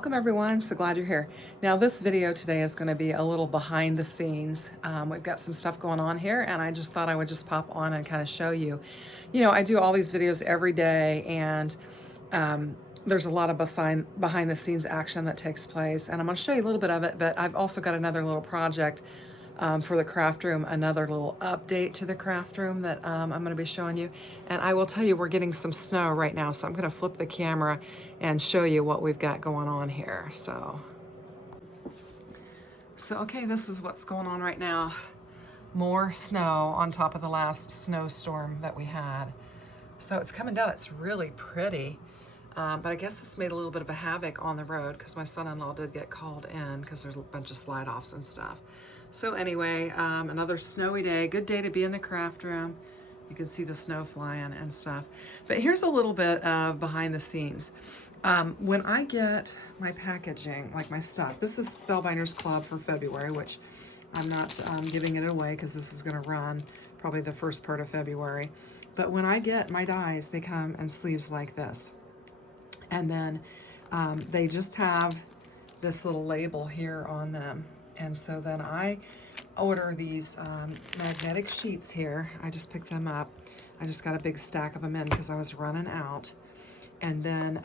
Welcome everyone, so glad you're here. Now this video today is going to be a little behind the scenes. We've got some stuff going on here and I just thought I would just pop on and kind of show you. You know, I do all these videos every day and there's a lot of behind the scenes action that takes place, and I'm going to show you a little bit of it, but I've also got another little project for the craft room, another little update to the craft room that I'm going to be showing you. And I will tell you, we're getting some snow right now, so I'm going to flip the camera and show you what we've got going on here. So okay, this is what's going on right now. More snow on top of the last snowstorm that we had. So it's coming down. It's really pretty. But I guess it's made a little bit of a havoc on the road because my son-in-law did get called in because there's a bunch of slide-offs and stuff. So anyway, another snowy day. Good day to be in the craft room. You can see the snow flying and stuff. But here's a little bit of behind the scenes. When I get my packaging, like my stuff, this is Spellbinders Club for February, which I'm not giving it away because this is going to run probably the first part of February. But when I get my dies, they come in sleeves like this. And then they just have this little label here on them. And so then I order these magnetic sheets here. I just picked them up. I just got a big stack of them in because I was running out. And then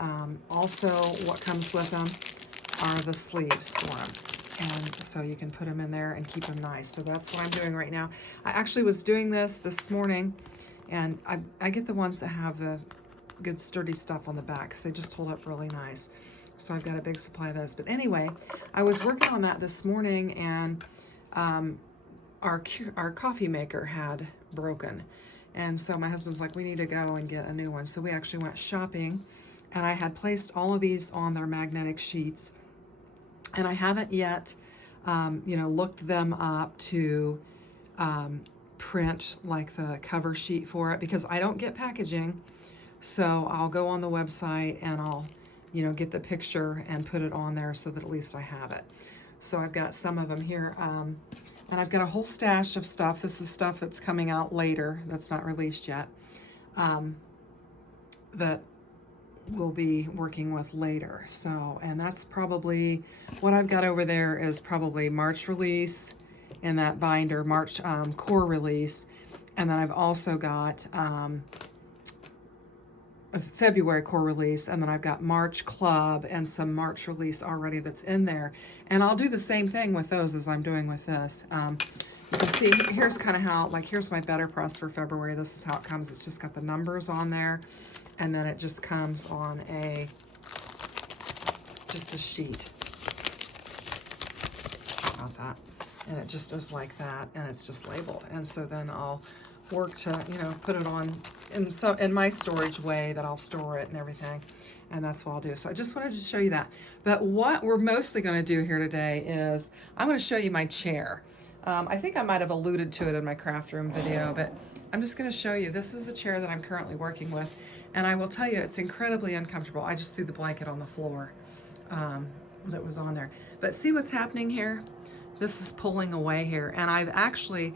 also what comes with them are the sleeves for them. And so you can put them in there and keep them nice. So that's what I'm doing right now. I actually was doing this morning, and I get the ones that have the good sturdy stuff on the back because they just hold up really nice. So I've got a big supply of those. But anyway, I was working on that this morning, and our coffee maker had broken. And so my husband's like, we need to go and get a new one. So we actually went shopping, and I had placed all of these on their magnetic sheets. And I haven't yet, looked them up to print like the cover sheet for it because I don't get packaging. So I'll go on the website and I'll, get the picture and put it on there so that at least I have it. So I've got some of them here. And I've got a whole stash of stuff. This is stuff that's coming out later, that's not released yet, that we'll be working with later. So, and that's probably, what I've got over there is probably March release in that binder, March core release. And then I've also got a February core release, and then I've got March club and some March release already that's in there. And I'll do the same thing with those as I'm doing with this. You can see here's kind of how, like, here's my better press for February. This is how it comes. It's just got the numbers on there, and then it just comes on just a sheet. Sorry about that. And it just is like that, and it's just labeled. And so then I'll work to, put it on in my storage way that I'll store it and everything. And that's what I'll do. So I just wanted to show you that. But what we're mostly going to do here today is I'm going to show you my chair. I think I might have alluded to it in my craft room video, but I'm just going to show you. This is a chair that I'm currently working with. And I will tell you, it's incredibly uncomfortable. I just threw the blanket on the floor that was on there. But see what's happening here? This is pulling away here. And I've actually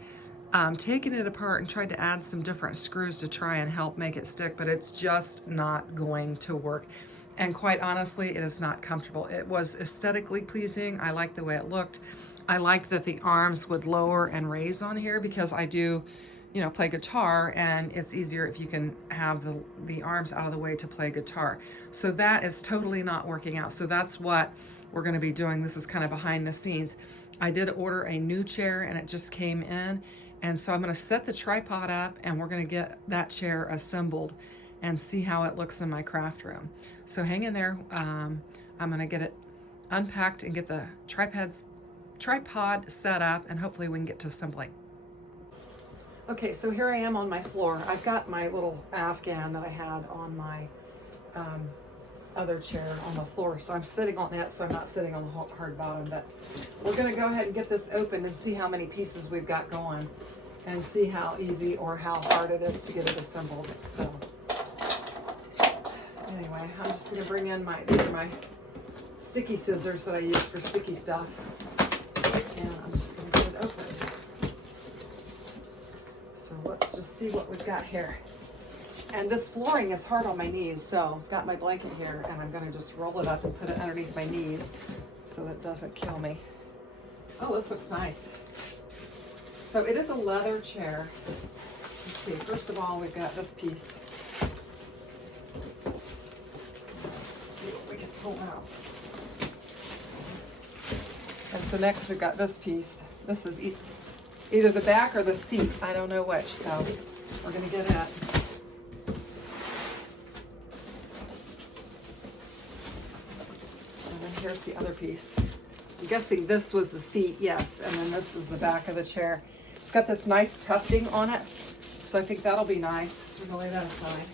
taken it apart and tried to add some different screws to try and help make it stick, but it's just not going to work. And quite honestly, it is not comfortable. It was aesthetically pleasing. I liked the way it looked. I liked that the arms would lower and raise on here because I do, play guitar, and it's easier if you can have the arms out of the way to play guitar. So that is totally not working out. So that's what we're going to be doing. This is kind of behind the scenes. I did order a new chair and it just came in. And so I'm going to set the tripod up, and we're going to get that chair assembled and see how it looks in my craft room. So hang in there. I'm going to get it unpacked and get the tripod set up, and hopefully we can get to assembling. Okay, so here I am on my floor. I've got my little Afghan that I had on my other chair on the floor. So I'm sitting on it, so I'm not sitting on the hard bottom. But we're going to go ahead and get this opened and see how many pieces we've got going, and see how easy or how hard it is to get it assembled. So anyway, I'm just going to bring in these are my sticky scissors that I use for sticky stuff. And I'm just going to get it open. So let's just see what we've got here. And this flooring is hard on my knees, so I've got my blanket here and I'm gonna just roll it up and put it underneath my knees so it doesn't kill me. Oh, this looks nice. So it is a leather chair. Let's see, first of all, we've got this piece. Let's see what we can pull out. And so next we've got this piece. This is either the back or the seat. I don't know which, so we're gonna get it. And then here's the other piece. I'm guessing this was the seat, yes, and then this is the back of the chair. It's got this nice tufting on it, so I think that'll be nice. So we're gonna lay that aside.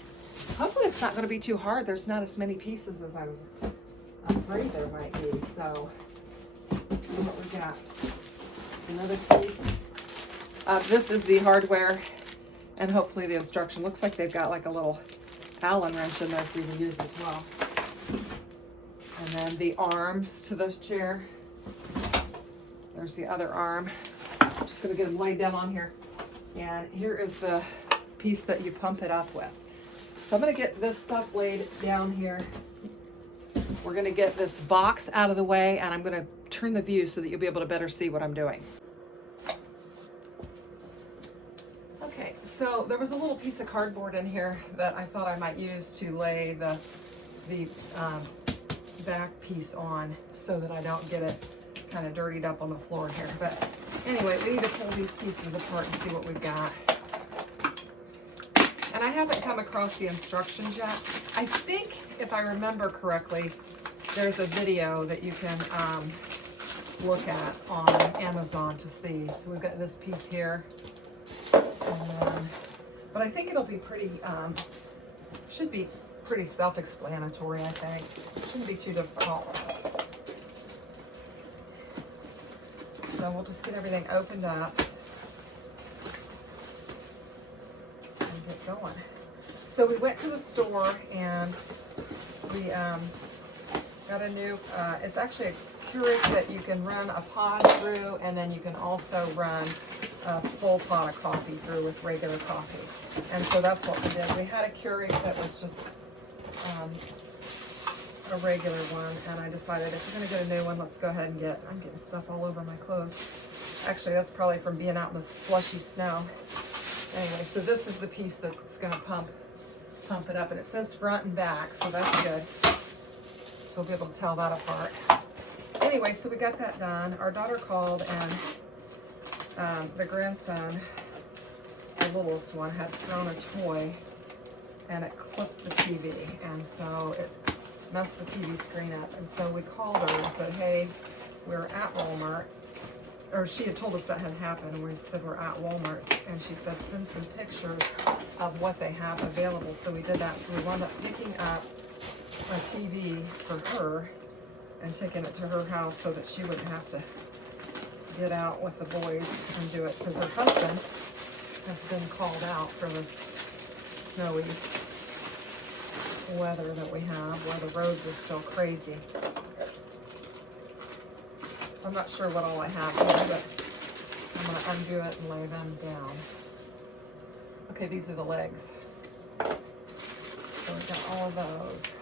Hopefully it's not gonna be too hard. There's not as many pieces as I was afraid there might be, so let's see what we got. There's another piece. This is the hardware and hopefully the instruction. Looks like they've got like a little Allen wrench in there for you to use as well. And then the arms to the chair. There's the other arm. I'm just gonna get them laid down on here. And here is the piece that you pump it up with. So I'm gonna get this stuff laid down here. We're gonna get this box out of the way and I'm gonna turn the view so that you'll be able to better see what I'm doing. Okay, so there was a little piece of cardboard in here that I thought I might use to lay the back piece on so that I don't get it kind of dirtied up on the floor here. But anyway, we need to pull these pieces apart and see what we've got. And I haven't come across the instructions yet. I think, if I remember correctly, there's a video that you can look at on Amazon to see. So we've got this piece here. And then, but I think it'll be pretty, should be pretty self-explanatory, I think. Shouldn't be too difficult. So we'll just get everything opened up and get going. So we went to the store and we got a new, it's actually a Keurig that you can run a pod through, and then you can also run a full pot of coffee through with regular coffee. And so that's what we did. We had a Keurig that was just a regular one, and I decided if we're gonna get a new one, let's go ahead and I'm getting stuff all over my clothes. Actually, that's probably from being out in the slushy snow. Anyway, so this is the piece that's gonna pump it up, and it says front and back, so that's good. So we'll be able to tell that apart. Anyway, so we got that done. Our daughter called, and the grandson, the littlest one, had thrown a toy and it clipped the TV, and so it messed the TV screen up. And so we called her and said, hey, we're at Walmart, or she had told us that had happened, and we said we're at Walmart, and she said send some pictures of what they have available. So we did that. So we wound up picking up a TV for her and taking it to her house so that she wouldn't have to get out with the boys and do it, because her husband has been called out for this snowy weather that we have, where the roads are still crazy. So I'm not sure what all I have here, but I'm going to undo it and lay them down. Okay, these are the legs. So we've got all of those.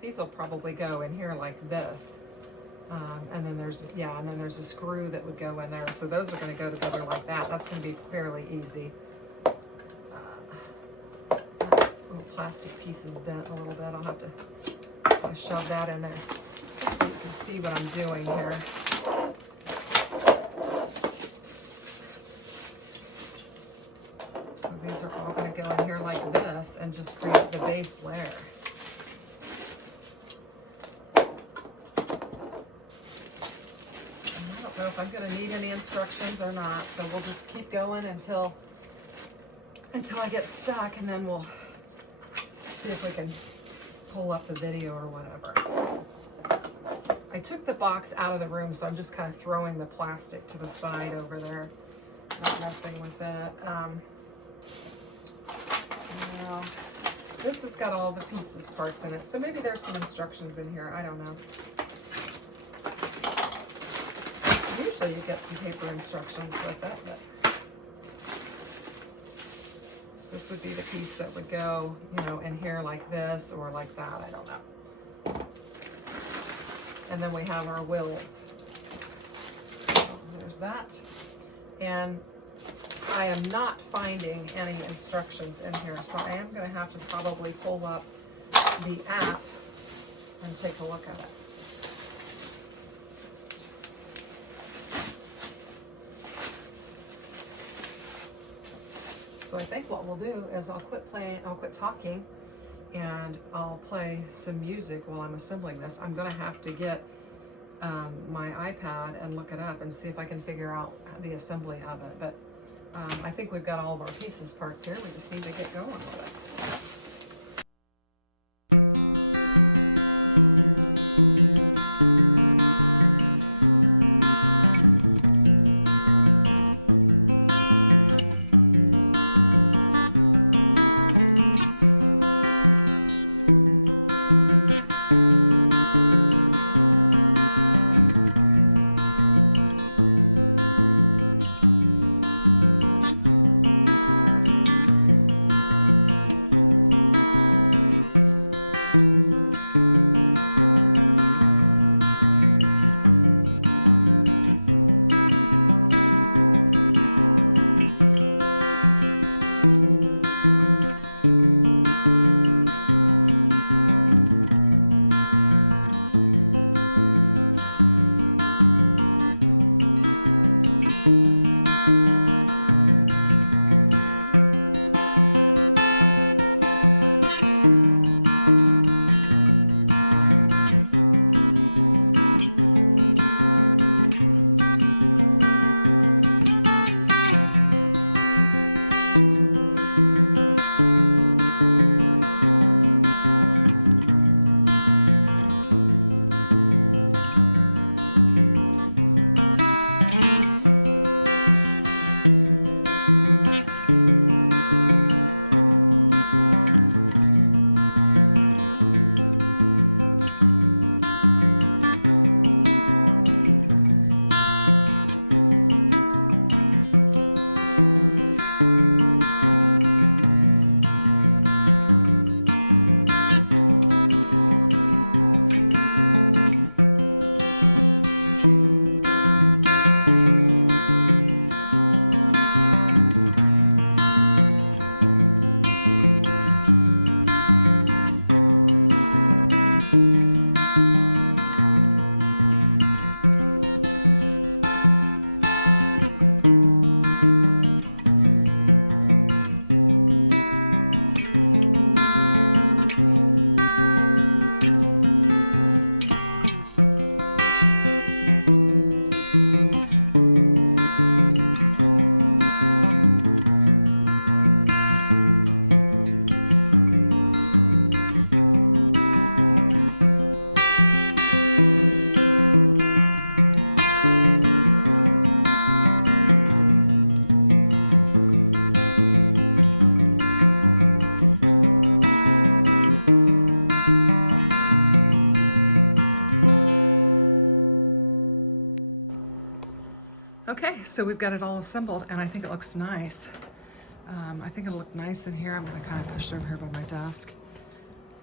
These will probably go in here like this, and then there's a screw that would go in there, so those are going to go together like that. That's going to be fairly easy. Little plastic piece is bent a little bit. I'll have to shove that in there so you can see what I'm doing here. So these are all going to go in here like this and just create the base layer. I don't know if I'm going to need any instructions or not, so we'll just keep going until I get stuck, and then we'll see if we can pull up the video or whatever. I took the box out of the room, so I'm just kind of throwing the plastic to the side over there, not messing with it. Well, this has got all the pieces parts in it, so maybe there's some instructions in here. I don't know. Usually you get some paper instructions with it, but this would be the piece that would go, you know, in here like this or like that, I don't know. And then we have our wheels. So there's that. And I am not finding any instructions in here, so I am going to have to probably pull up the app and take a look at it. So I think what we'll do is I'll quit talking, and I'll play some music while I'm assembling this. I'm gonna have to get my iPad and look it up and see if I can figure out the assembly of it. But I think we've got all of our pieces parts here. We just need to get going with it. Okay, so we've got it all assembled, and I think it looks nice. I think it'll look nice in here. I'm going to kind of push it over here by my desk,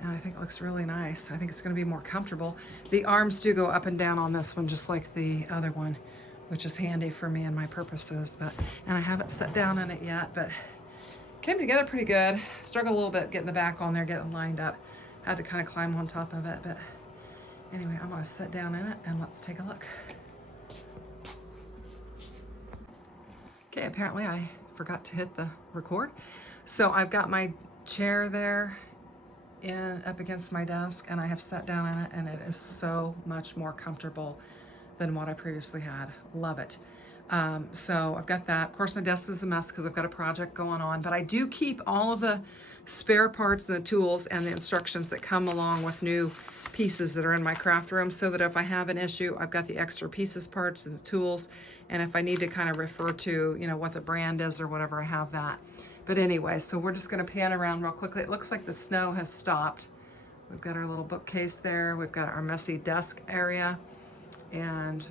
and I think it looks really nice. I think it's going to be more comfortable. The arms do go up and down on this one, just like the other one, which is handy for me and my purposes. And I haven't set down in it yet, but came together pretty good. Struggled a little bit getting the back on there, getting lined up. Had to kind of climb on top of it, but anyway, I'm going to sit down in it and let's take a look. Okay, apparently I forgot to hit the record. So I've got my chair there up against my desk, and I have sat down in it, and it is so much more comfortable than what I previously had. Love it. So I've got that. Of course, my desk is a mess because I've got a project going on, but I do keep all of the spare parts and the tools and the instructions that come along with new pieces that are in my craft room, so that if I have an issue, I've got the extra pieces, parts, and the tools. And if I need to kind of refer to, you know, what the brand is or whatever, I have that. But anyway, so we're just going to pan around real quickly. It looks like the snow has stopped. We've got our little bookcase there. We've got our messy desk area. And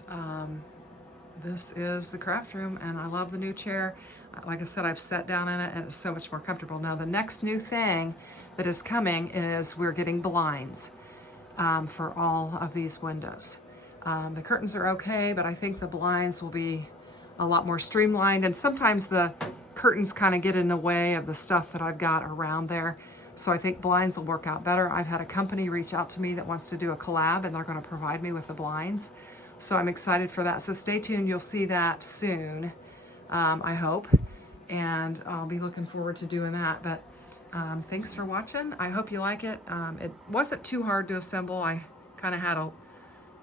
this is the craft room, and I love the new chair. Like I said, I've sat down in it and it's so much more comfortable. Now the next new thing that is coming is we're getting blinds for all of these windows. The curtains are okay, but I think the blinds will be a lot more streamlined, and sometimes the curtains kind of get in the way of the stuff that I've got around there. So I think blinds will work out better. I've had a company reach out to me that wants to do a collab, and they're going to provide me with the blinds. So I'm excited for that. So stay tuned. You'll see that soon, I hope. And I'll be looking forward to doing that. But thanks for watching. I hope you like it. It wasn't too hard to assemble. I kind of had a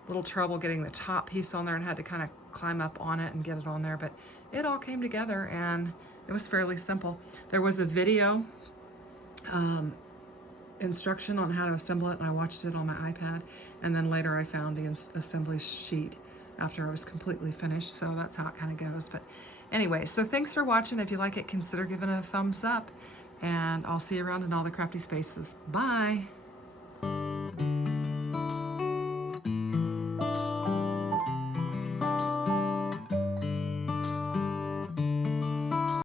little trouble getting the top piece on there and had to kind of climb up on it and get it on there. But it all came together and it was fairly simple. There was a video instruction on how to assemble it, and I watched it on my iPad, and then later I found the assembly sheet after I was completely finished. So that's how it kind of goes. But anyway, so thanks for watching. If you like it, consider giving it a thumbs up, and I'll see you around in all the crafty spaces. Bye.